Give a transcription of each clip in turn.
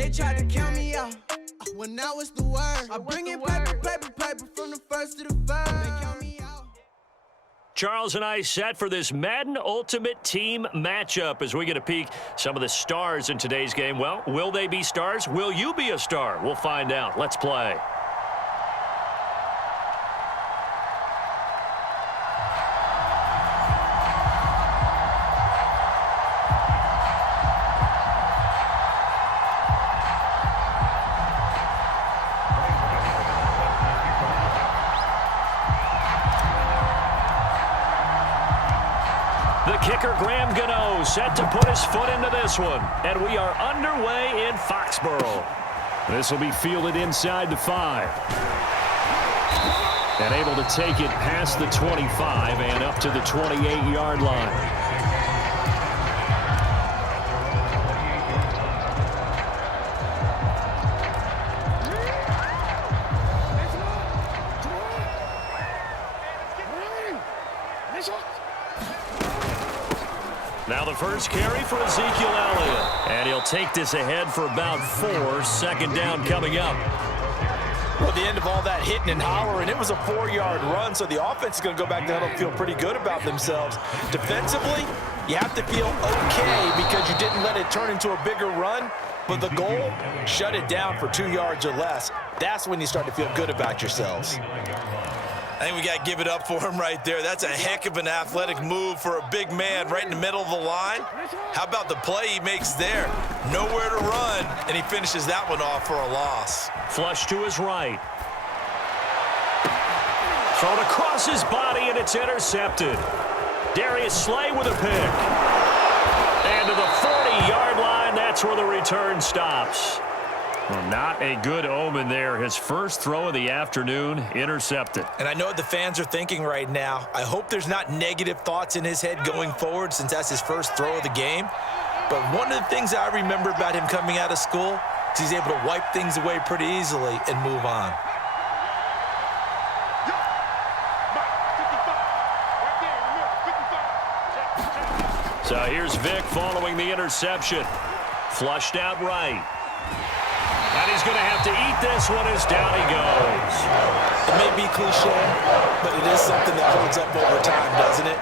They tried to count me out when I was the word. I bring in paper from the first to the third. They count me out. Charles and I set for this Madden Ultimate Team matchup as we get a peek some of the stars in today's game. Well, will they be stars? Will you be a star? We'll find out. Let's play. The kicker, Graham Gano, set to put his foot into this one. And we are underway in Foxborough. This will be fielded inside the 5. And able to take it past the 25 and up to the 28-yard line. Now the first carry for Ezekiel Elliott. And he'll take this ahead for about 4. Second down coming up. Well, the end of all that hitting and hollering, it was a 4-yard run, so the offense is going to go back down and feel pretty good about themselves. Defensively, you have to feel okay because you didn't let it turn into a bigger run. But the goal, shut it down for 2 yards or less. That's when you start to feel good about yourselves. I think we got to give it up for him right there. That's a heck of an athletic move for a big man right in the middle of the line. How about the play he makes there? Nowhere to run, and he finishes that one off for a loss. Flush to his right. Thrown across his body, and it's intercepted. Darius Slay with a pick. And to the 40-yard line, that's where the return stops. Well, not a good omen there. His first throw of the afternoon, intercepted. And I know what the fans are thinking right now. I hope there's not negative thoughts in his head going forward since that's his first throw of the game. But one of the things I remember about him coming out of school is he's able to wipe things away pretty easily and move on. So here's Vic following the interception. Flushed out right. And he's going to have to eat this one as down he goes. It may be cliche, but it is something that holds up over time, doesn't it?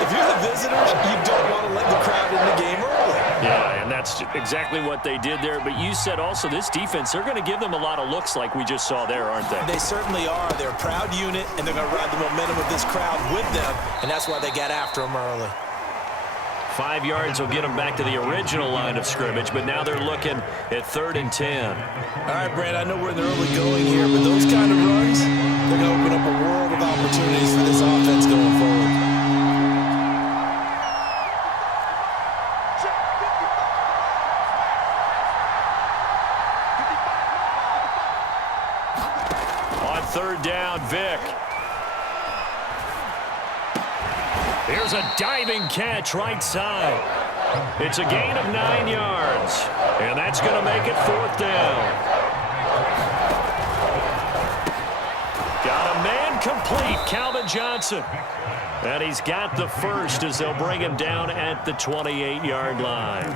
If you're the visitors, you don't want to let the crowd in the game early. Yeah, and that's exactly what they did there. But you said also this defense, they're going to give them a lot of looks like we just saw there, aren't they? They certainly are. They're a proud unit, and they're going to ride the momentum of this crowd with them, and that's why they got after them early. 5 yards will get them back to the original line of scrimmage, but now they're looking at 3rd and 10. All right, Brad, I know we're in the early going here, but those kind of runs, they're going to open up a world of opportunities for this offense going forward. On 3rd down, Vic. Here's a diving catch right side. It's a gain of 9 yards. And that's going to make it 4th down. Got a man complete, Calvin Johnson. And he's got the first as they'll bring him down at the 28-yard line.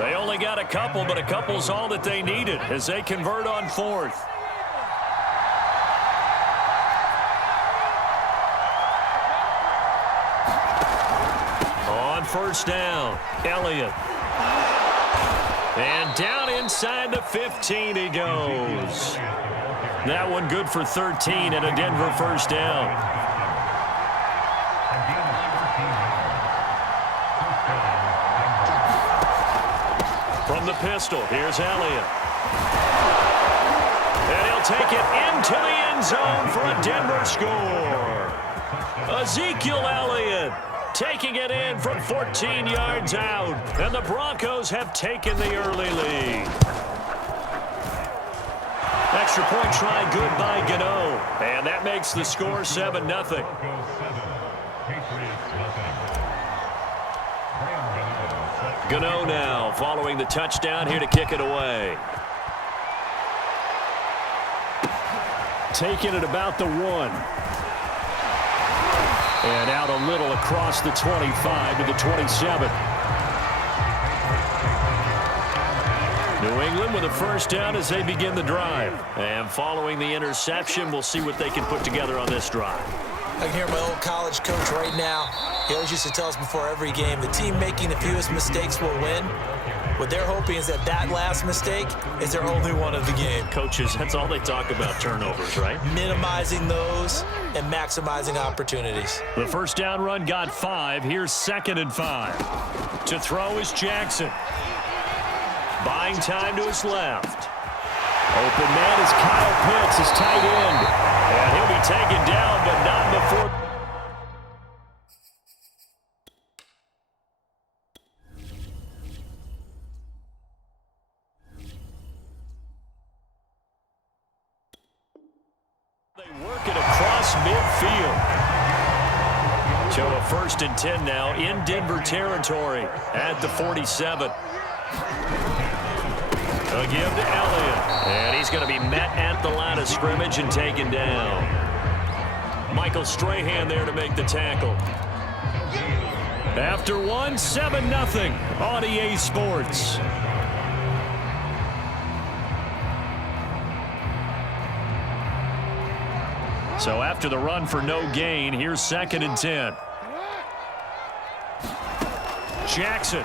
They only got a couple, but a couple's all that they needed as they convert on 4th. First down, Elliott. And down inside the 15 he goes. That one good for 13 and a Denver first down. From the pistol, here's Elliott. And he'll take it into the end zone for a Denver score. Ezekiel Elliott taking it in from 14 yards out. And the Broncos have taken the early lead. Extra point try good by Gano. And that makes the score 7-0. Gano now following the touchdown here to kick it away. Taking it about the 1. And out a little across the 25 to the 27. New England with a first down as they begin the drive. And following the interception, we'll see what they can put together on this drive. I can hear my old college coach right now. He always used to tell us before every game, the team making the fewest mistakes will win. What they're hoping is that last mistake is their only one of the game. Coaches, that's all they talk about, turnovers, right? Minimizing those and maximizing opportunities. The first down run got 5. Here's 2nd and 5. To throw is Jackson. Buying time to his left. Open man is Kyle Pitts, his tight end. And he'll be taken down, but not before. They work it across midfield. So a 1st and 10 now in Denver territory at the 47. A give to Elliott. And he's going to be met at the line of scrimmage and taken down. Michael Strahan there to make the tackle. After 1, 7-0 on EA Sports. So after the run for no gain, here's 2nd and 10. Jackson.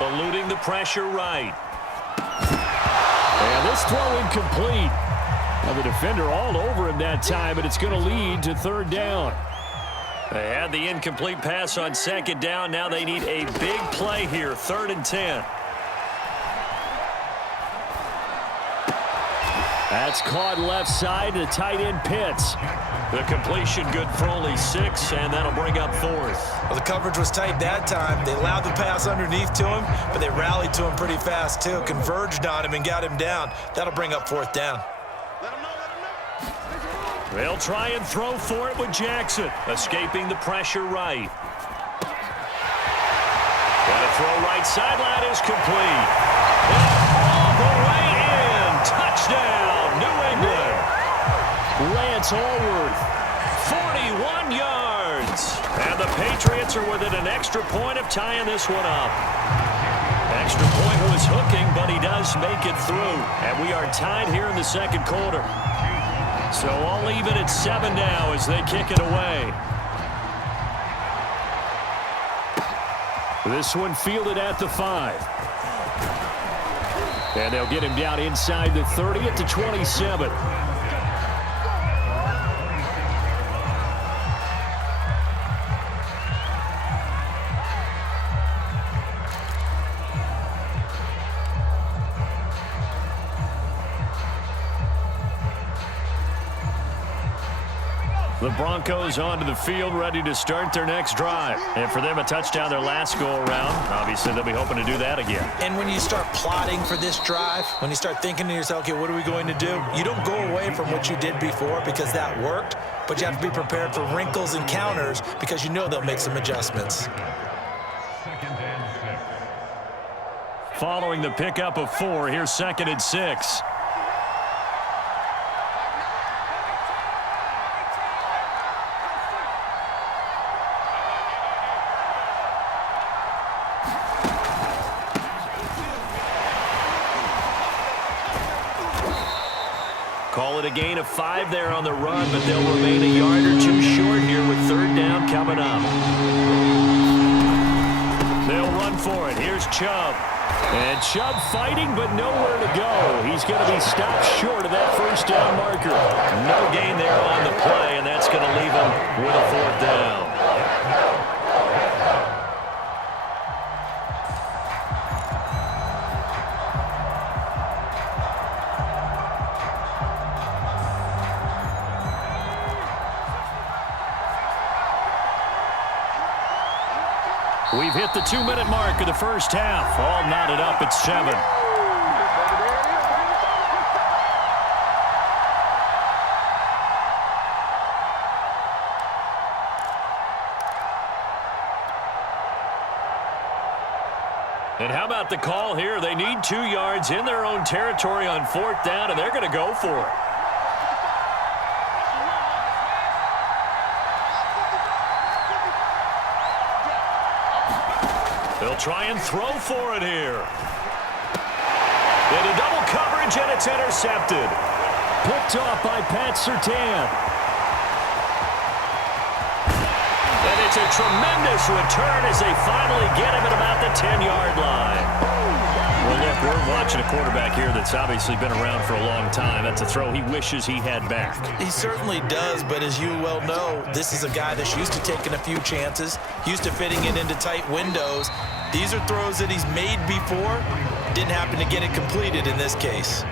Eluding the pressure right. And this throw incomplete. Now the defender all over him that time, but it's going to lead to 3rd down. They had the incomplete pass on 2nd down. Now they need a big play here, 3rd and 10. That's caught left side to tight end Pitts. The completion good for only 6, and that'll bring up 4th. Well, the coverage was tight that time. They allowed the pass underneath to him, but they rallied to him pretty fast, too. Converged on him and got him down. That'll bring up 4th down. They'll try and throw for it with Jackson. Escaping the pressure right. Got to throw right sideline is complete. All the way in. Touchdown, New England. Lance Allworth. 41 yards. And the Patriots are within an extra point of tying this one up. Extra point was hooking, but he does make it through. And we are tied here in the 2nd quarter. So all even at 7 now as they kick it away. This one fielded at the 5. And they'll get him down inside the 30 at the 27. The Broncos onto the field, ready to start their next drive. And for them, a touchdown their last go-around. Obviously, they'll be hoping to do that again. And when you start plotting for this drive, when you start thinking to yourself, okay, what are we going to do? You don't go away from what you did before because that worked, but you have to be prepared for wrinkles and counters because you know they'll make some adjustments. Following the pickup of 4, here's 2nd and 6. Call it a gain of 5 there on the run, but they'll remain a yard or 2 short here with 3rd down coming up. They'll run for it. Here's Chubb. And Chubb fighting, but nowhere to go. He's going to be stopped short of that 1st down marker. No gain there on the play, and that's going to leave him with a 4th down. We've hit the 2-minute mark of the first half. All knotted up at 7. And how about the call here? They need 2 yards in their own territory on 4th down, and they're going to go for it. They'll try and throw for it here. coverage, and it's intercepted. Picked off by Pat Surtain. And it's a tremendous return as they finally get him at about the 10-yard line. Well, look, we're watching a quarterback here that's obviously been around for a long time. That's a throw he wishes he had back. He certainly does, but as you well know, this is a guy that's used to taking a few chances, used to fitting it into tight windows. These are throws that he's made before. Didn't happen to get it completed in this case.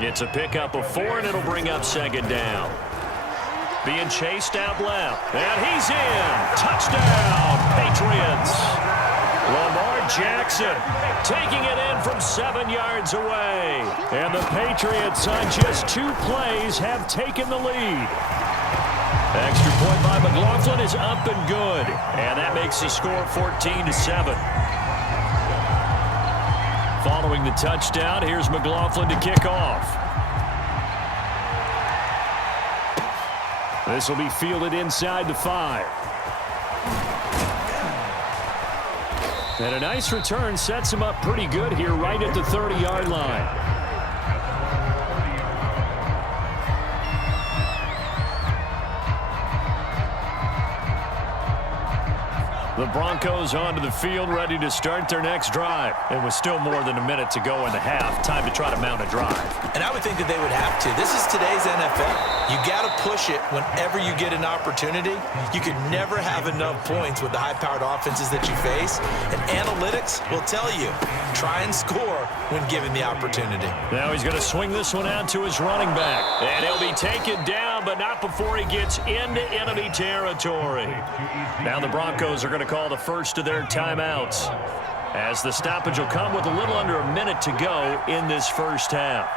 It's a pickup of 4, and it'll bring up second down. Being chased out left, and he's in. Touchdown, Patriots. Lamar Jackson taking it in from 7 yards away. And the Patriots on just 2 plays have taken the lead. Extra point by McLaughlin is up and good. And that makes the score 14-7. Following the touchdown, here's McLaughlin to kick off. This will be fielded inside the 5. And a nice return sets him up pretty good here right at the 30-yard line. The Broncos onto the field, ready to start their next drive. And with still more than a minute to go in the half, time to try to mount a drive. And I would think that they would have to. This is today's NFL. You got to push it whenever you get an opportunity. You could never have enough points with the high-powered offenses that you face. And analytics will tell you, try and score when given the opportunity. Now he's going to swing this one out to his running back. And he'll be taken down, but not before he gets into enemy territory. Now the Broncos are going to call the first of their timeouts, as the stoppage will come with a little under a minute to go in this first half.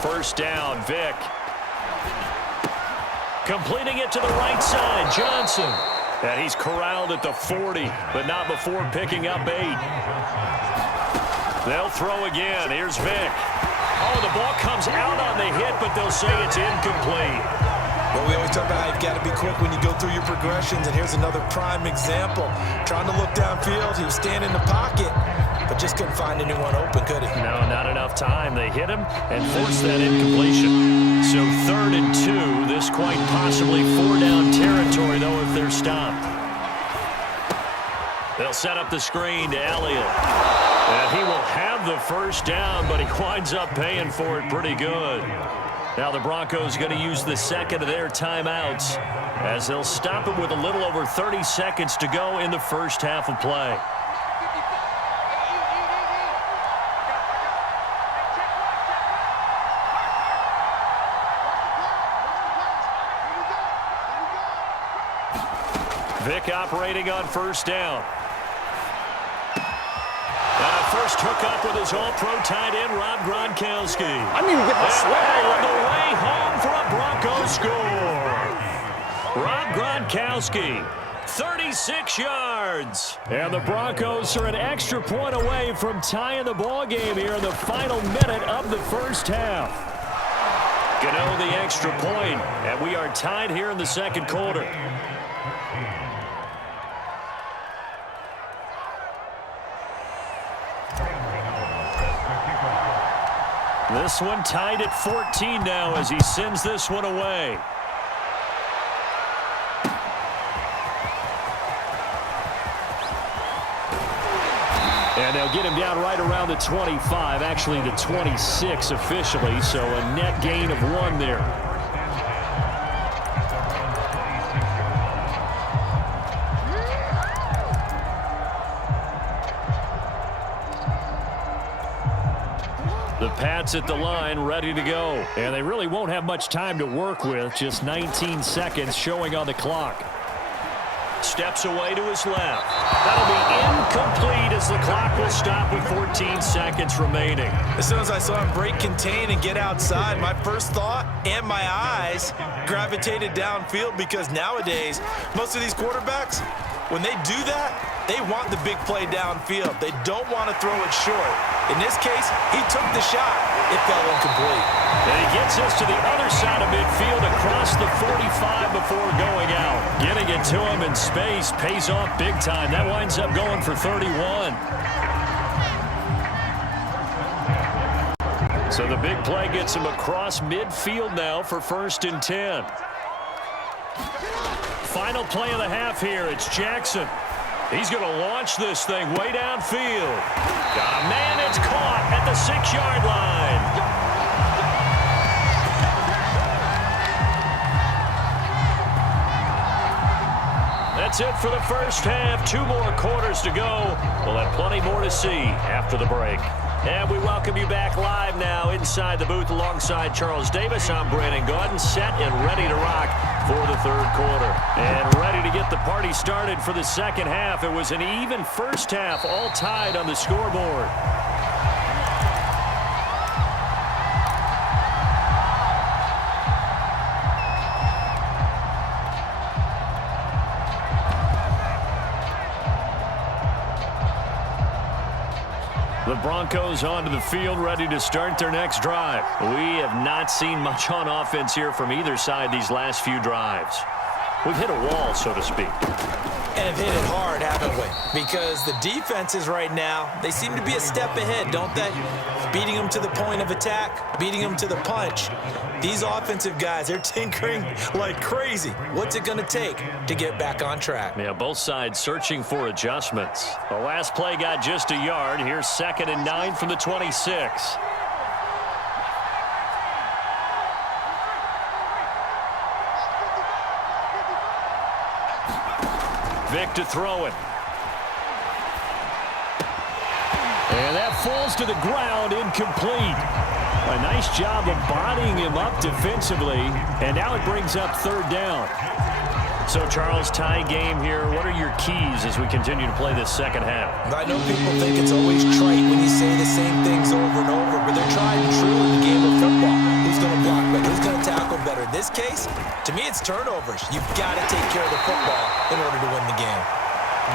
First down, Vic. Completing it to the right side, Johnson. And he's corralled at the 40, but not before picking up 8. They'll throw again. Here's Vic. Oh, the ball comes out on the hit, but they'll say it's incomplete. Well, we always talk about how you've got to be quick when you go through your progressions, and here's another prime example. Trying to look downfield, he was standing in the pocket, but just couldn't find anyone open, could he? No, not enough time. They hit him and forced that incompletion. So 3rd and 2. This quite possibly 4-down territory, though, if they're stopped. They'll set up the screen to Elliott. And he will have the first down, but he winds up paying for it pretty good. Now the Broncos going to use the second of their timeouts, as they'll stop him with a little over 30 seconds to go in the first half of play. Vic operating on first down. And a first hookup with his all-pro tight end, Rob Gronkowski. I need to get my swag on right. the way home for a Broncos score. Rob Gronkowski, 36 yards. And the Broncos are an extra point away from tying the ball game here in the final minute of the first half. Gano the extra point, and we are tied here in the second quarter. This one tied at 14 now as he sends this one away. And they'll get him down right around the 25, actually the 26 officially, so a net gain of 1 there. The Pats at the line, ready to go. And they really won't have much time to work with, just 19 seconds showing on the clock. Steps away to his left. That'll be incomplete as the clock will stop with 14 seconds remaining. As soon as I saw him break contain and get outside, my first thought and my eyes gravitated downfield, because nowadays, most of these quarterbacks, When they do that, they want the big play downfield. They don't want to throw it short. In this case, he took the shot. It fell incomplete. And he gets us to the other side of midfield across the 45 before going out. Getting it to him in space pays off big time. That winds up going for 31. So the big play gets him across midfield now for 1st and 10. Final play of the half here. It's Jackson. He's going to launch this thing way downfield. Got a man. It's caught at the 6-yard line. That's it for the first half. 2 more quarters to go. We'll have plenty more to see after the break. And we welcome you back live now inside the booth alongside Charles Davis. I'm Brandon Gaudin, set and ready to rock for the 3rd quarter. And ready to get the party started for the 2nd half. It was an even first half, all tied on the scoreboard. The Broncos onto the field, ready to start their next drive. We have not seen much on offense here from either side these last few drives. We've hit a wall, so to speak. And have hit it hard, haven't we? Because the defenses right now, they seem to be a step ahead, don't they? Beating them to the point of attack, beating them to the punch. These offensive guys, they're tinkering like crazy. What's it going to take to get back on track? Yeah, both sides searching for adjustments. The last play got just a yard. Here's 2nd and 9 from the 26. Vic to throw it. And that falls to the ground, incomplete. A nice job of bodying him up defensively, and now it brings up 3rd down. So, Charles, tie game here. What are your keys as we continue to play this 2nd half? I know people think it's always trite when you say the same things over and over, but they're tried and true in the game of football. Who's going to block better? Who's going to tackle better? In this case, to me, it's turnovers. You've got to take care of the football in order to win the game.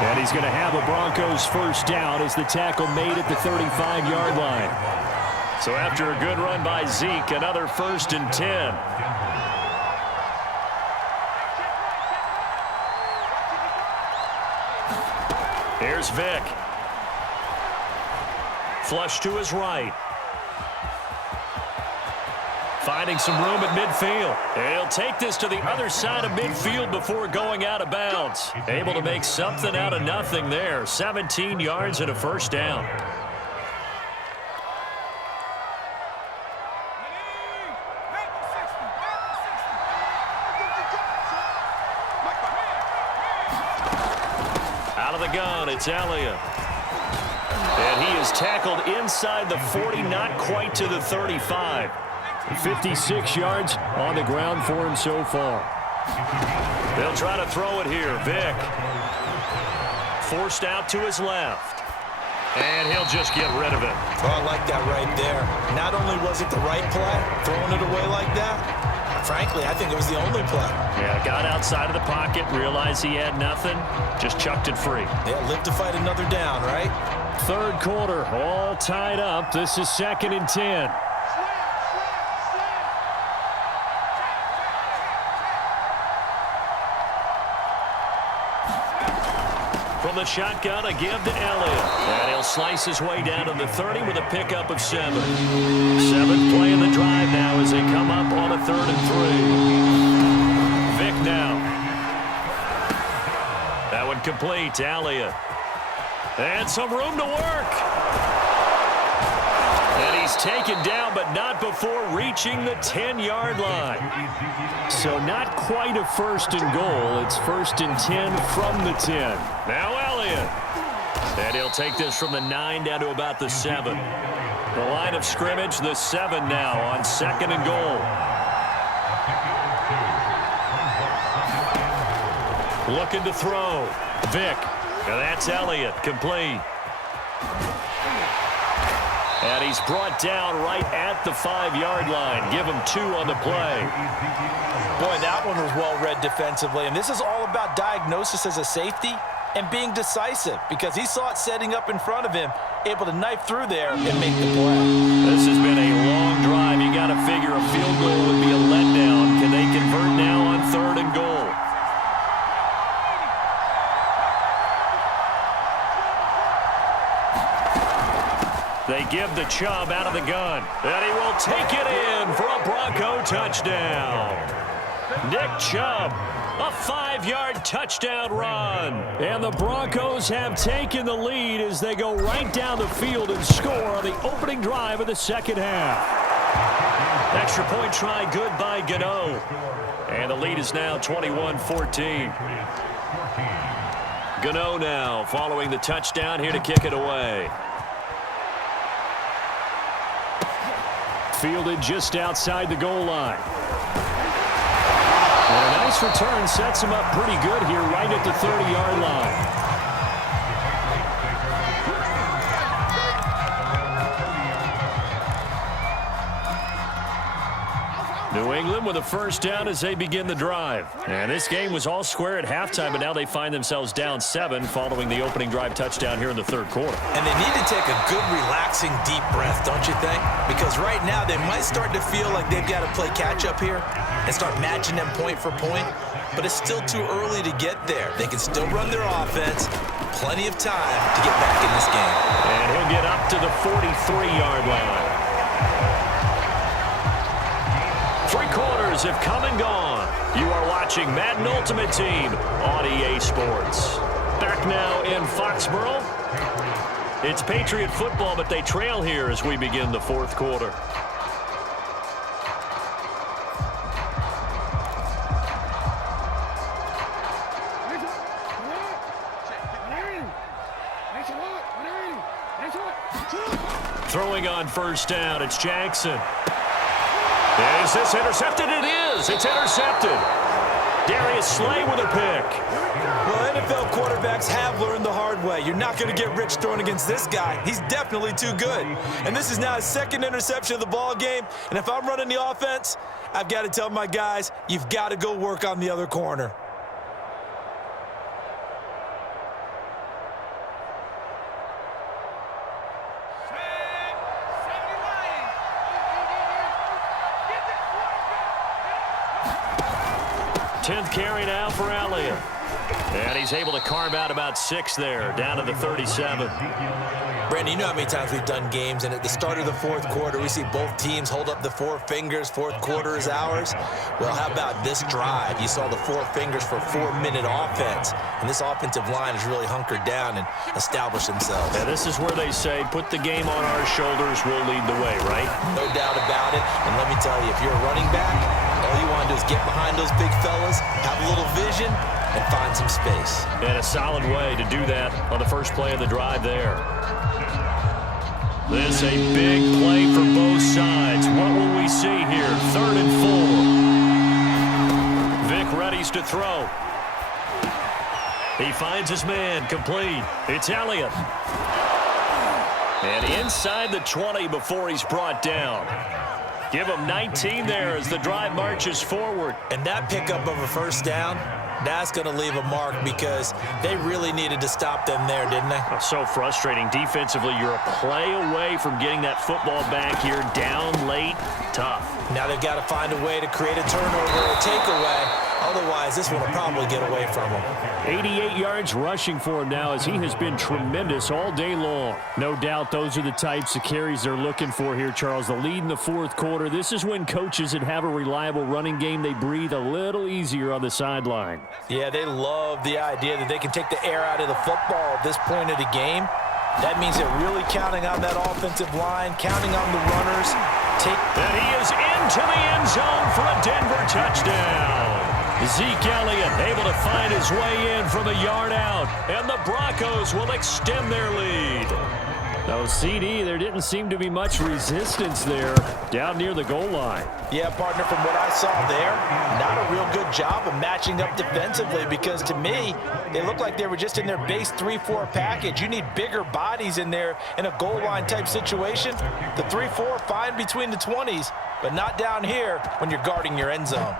And he's going to have a Broncos 1st down as the tackle made at the 35-yard line. So after a good run by Zeke, another 1st and 10. Here's Vic. Flush to his right. Finding some room at midfield. He'll take this to the other side of midfield before going out of bounds. Able to make something out of nothing there. 17 yards and a 1st down. Out of the gun, it's Elliott. And he is tackled inside the 40, not quite to the 35. 56 yards on the ground for him so far. They'll try to throw it here. Vic. Forced out to his left. And he'll just get rid of it. Oh, I like that right there. Not only was it the right play, throwing it away like that, frankly, I think it was the only play. Yeah, got outside of the pocket, realized he had nothing, just chucked it free. Yeah, live to fight another down, right? 3rd quarter, all tied up. This is 2nd and 10. From the shotgun, a give to Elliott. And he'll slice his way down to the 30 with a pickup of 7. 7th play of the drive now as they come up on a 3rd and 3. Vic now. That one complete to Elliott. And some room to work. And he's taken down, but not before reaching the 10-yard line. So not quite a 1st and goal. It's 1st and 10 from the 10. Now Elliott. And he'll take this from the 9 down to about the 7. The line of scrimmage, the 7 now on 2nd and goal. Looking to throw. Vic. Now that's Elliott, complete. And he's brought down right at the 5-yard line. Give him 2 on the play. Boy, that one was well read defensively. And this is all about diagnosis as a safety. and being decisive because he saw it setting up in front of him, able to knife through there and make the play. This has been a long drive. You got to figure a field goal would be a letdown. Can they convert now on 3rd and goal? They give the Chubb out of the gun, and he will take it in for a Bronco touchdown. Nick Chubb, a 5-yard touchdown run. And the Broncos have taken the lead as they go right down the field and score on the opening drive of the second half. Extra point try good by Gano. And the lead is now 21-14. Gano now following the touchdown here to kick it away. Fielded just outside the goal line. And a nice return sets him up pretty good here right at the 30-yard line. New England with a first down as they begin the drive. And this game was all square at halftime, but now they find themselves down 7 following the opening drive touchdown here in the 3rd quarter. And they need to take a good, relaxing, deep breath, don't you think? Because right now they might start to feel like they've got to play catch-up here and start matching them point for point. But it's still too early to get there. They can still run their offense. Plenty of time to get back in this game. And he'll get up to the 43-yard line. 3 quarters have come and gone. You are watching Madden Ultimate Team on EA Sports. Back now in Foxborough. It's Patriot football, but they trail here as we begin the 4th quarter. Throwing on first down, it's Jackson. Is this intercepted? It is. It's intercepted. Darius Slay with a pick. Well, NFL quarterbacks have learned the hard way. You're not going to get rich throwing against this guy. He's definitely too good. And this is now his 2nd interception of the ball game. And if I'm running the offense, I've got to tell my guys, you've got to go work on the other corner. Tenth carry now for Elliott. And he's able to carve out about 6 there, down to the 37. Brandon, you know how many times we've done games, and at the start of the 4th quarter, we see both teams hold up the 4 fingers, 4th quarter is ours. Well, how about this drive? You saw the 4 fingers for 4-minute offense, and this offensive line has really hunkered down and established themselves. And this is where they say, put the game on our shoulders, we'll lead the way, right? No doubt about it, and let me tell you, if you're a running back, all you want to do is get behind those big fellas, have a little vision, and find some space. And a solid way to do that on the first play of the drive there. This a big play for both sides. What will we see here? 3rd and 4. Vic readies to throw. He finds his man, complete. It's Elliott. And inside the 20 before he's brought down. Give him 19 there as the drive marches forward. And that pickup of a first down, that's going to leave a mark because they really needed to stop them there, didn't they? So frustrating. Defensively, you're a play away from getting that football back here. Down late, tough. Now they've got to find a way to create a turnover or a takeaway. Otherwise, this one will probably get away from them. 88 yards rushing for him now as he has been tremendous all day long. No doubt those are the types of carries they're looking for here, Charles. The lead in the 4th quarter. This is when coaches that have a reliable running game, they breathe a little easier on the sideline. Yeah, they love the idea that they can take the air out of the football at this point of the game. That means they're really counting on that offensive line, counting on the runners. And he is into the end zone for a Denver touchdown. Zeke Elliott able to find his way in from a yard out. And the Broncos will extend their lead. No, CD, there didn't seem to be much resistance there down near the goal line. Yeah, partner, from what I saw there, not a real good job of matching up defensively because to me, they looked like they were just in their base 3-4 package. You need bigger bodies in there in a goal line type situation. The 3-4, fine between the 20s, but not down here when you're guarding your end zone.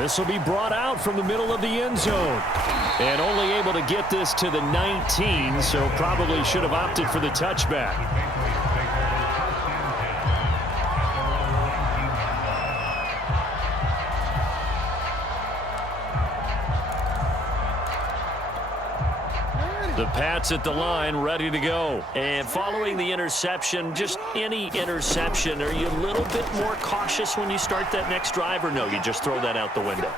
This will be brought out from the middle of the end zone. And only able to get this to the 19, so probably should have opted for the touchback. The Pats at the line, ready to go. And following the interception, just any interception, are you a little bit more cautious when you start that next drive, or no, you just throw that out the window?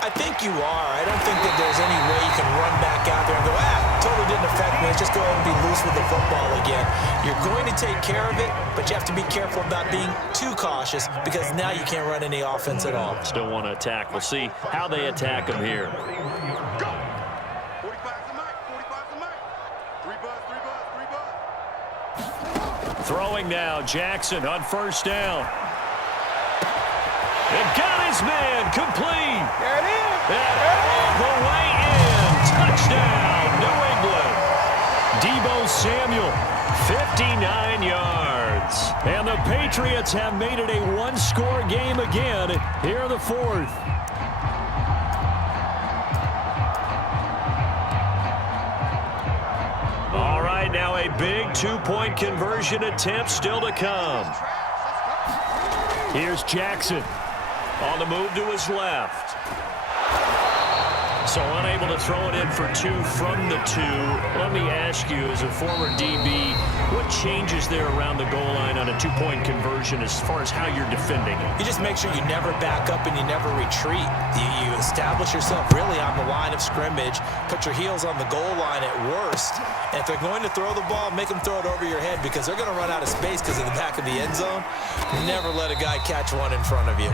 I think you are. I don't think that there's any way you can run back out there and go, totally didn't affect me. Let's just go ahead and be loose with the football again. You're going to take care of it, but you have to be careful about being too cautious because now you can't run any offense at all. Still want to attack. We'll see how they attack them here. Throwing now, Jackson on first down. It got his man, complete. There it is. And all the way in. Touchdown, New England. Deebo Samuel, 59 yards. And the Patriots have made it a one-score game again here in the fourth. All right, now a big two-point conversion attempt still to come. Here's Jackson. On the move to his left. So unable to throw it in for two from the two. Let me ask you, as a former DB, what changes there around the goal line on a two-point conversion as far as how you're defending it? You just make sure you never back up and you never retreat. You establish yourself really on the line of scrimmage, put your heels on the goal line at worst. And if they're going to throw the ball, make them throw it over your head because they're going to run out of space because of the back of the end zone. Never let a guy catch one in front of you.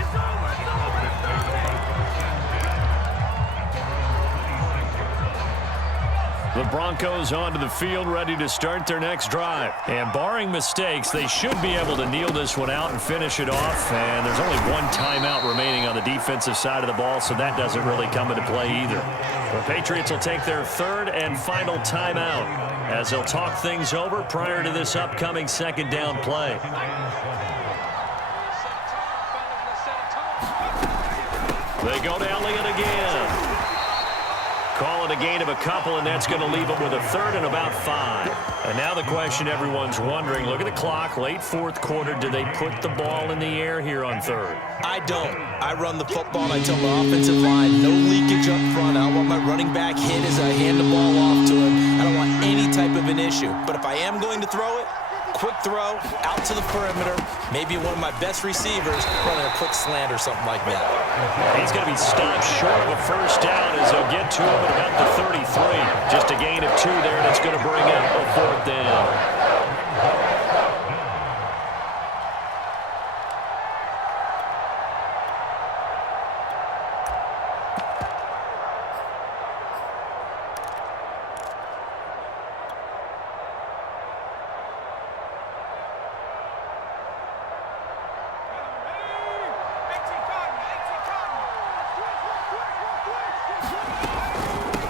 The Broncos onto the field, ready to start their next drive. And barring mistakes, they should be able to kneel this one out and finish it off. And there's only one timeout remaining on the defensive side of the ball, so that doesn't really come into play either. The Patriots will take their third and final timeout as they'll talk things over prior to this upcoming second down play. They go to Elliott again. Call it a gain of a couple, and that's going to leave them with a third and about 5. And now the question everyone's wondering, look at the clock, late fourth quarter, do they put the ball in the air here on third? I don't. I run the football, and I tell the offensive line, no leakage up front. I don't want my running back hit as I hand the ball off to him. I don't want any type of an issue. But if I am going to throw it, quick throw, out to the perimeter, maybe one of my best receivers running a quick slant or something like that. He's going to be stopped short of a first down as they'll get to him at about the 33. Just a gain of 2 there, and it's going to bring up a fourth down.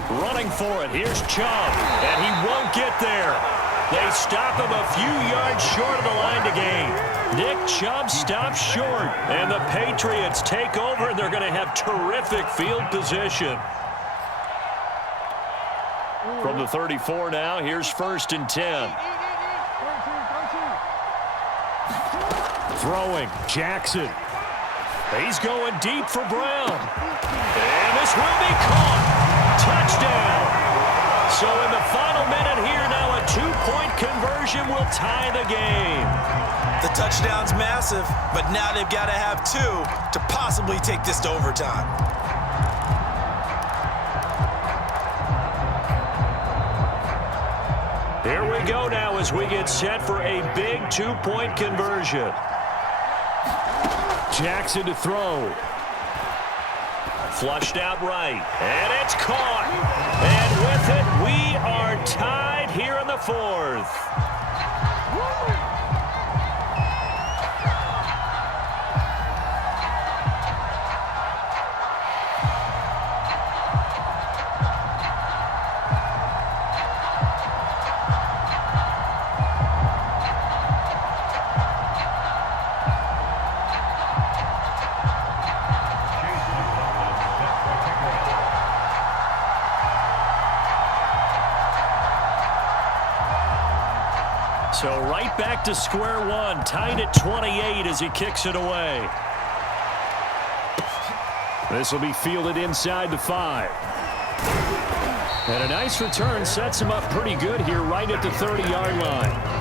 Running for it. Here's Chubb, and he won't get there. They stop him a few yards short of the line to gain. Nick Chubb stops short, and the Patriots take over, and they're going to have terrific field position. From the 34 now, here's 1st and 10. Throwing, Jackson. He's going deep for Brown. And this will be caught. Touchdown. So in the final minute here now, a 2-point conversion will tie the game. The touchdown's massive, but now they've got to have 2 to possibly take this to overtime. Here we go now as we get set for a big 2-point conversion. Jackson to throw. Flushed out right, and it's caught. And with it, we are tied here in the 4th. So right back to square one, tied at 28 as he kicks it away. This will be fielded inside the 5. And a nice return sets him up pretty good here right at the 30-yard line.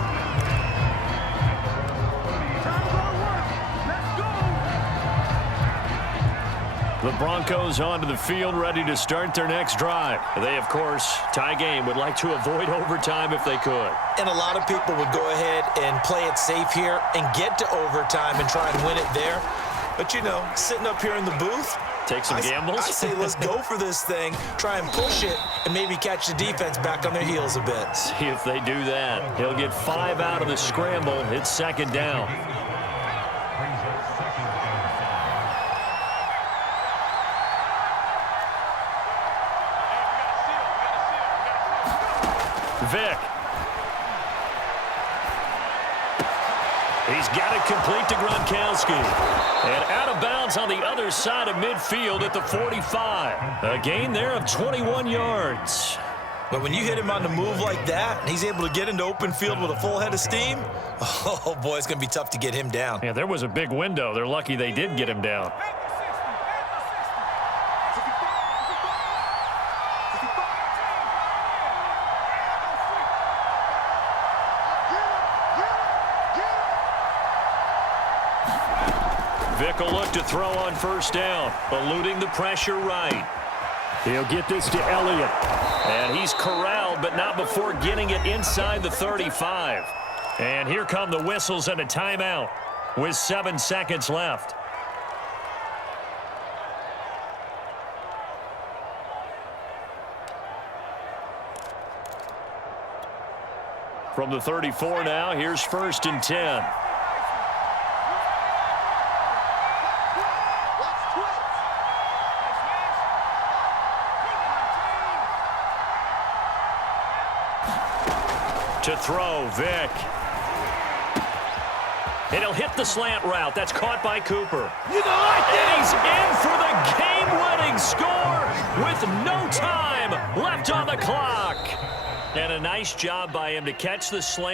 The Broncos onto the field, ready to start their next drive. They, of course, tie game, would like to avoid overtime if they could. And a lot of people would go ahead and play it safe here and get to overtime and try and win it there. But, you know, sitting up here in the booth, take some gambles. I say let's go for this thing, try and push it, and maybe catch the defense back on their heels a bit. See if they do that. He'll get 5 out of the scramble. It's second down. Vick. He's got it complete to Gronkowski. And out of bounds on the other side of midfield at the 45. A gain there of 21 yards. But when you hit him on the move like that, and he's able to get into open field with a full head of steam, oh, boy, it's going to be tough to get him down. Yeah, there was a big window. They're lucky they did get him down. Vick will look to throw on first down, eluding the pressure right. He'll get this to Elliott. And he's corralled, but not before getting it inside the 35. And here come the whistles and a timeout with 7 seconds left. From the 34 now, here's 1st and 10. To throw, Vick. And he'll hit the slant route. That's caught by Cooper. And he's in for the game-winning score with no time left on the clock. And a nice job by him to catch the slant.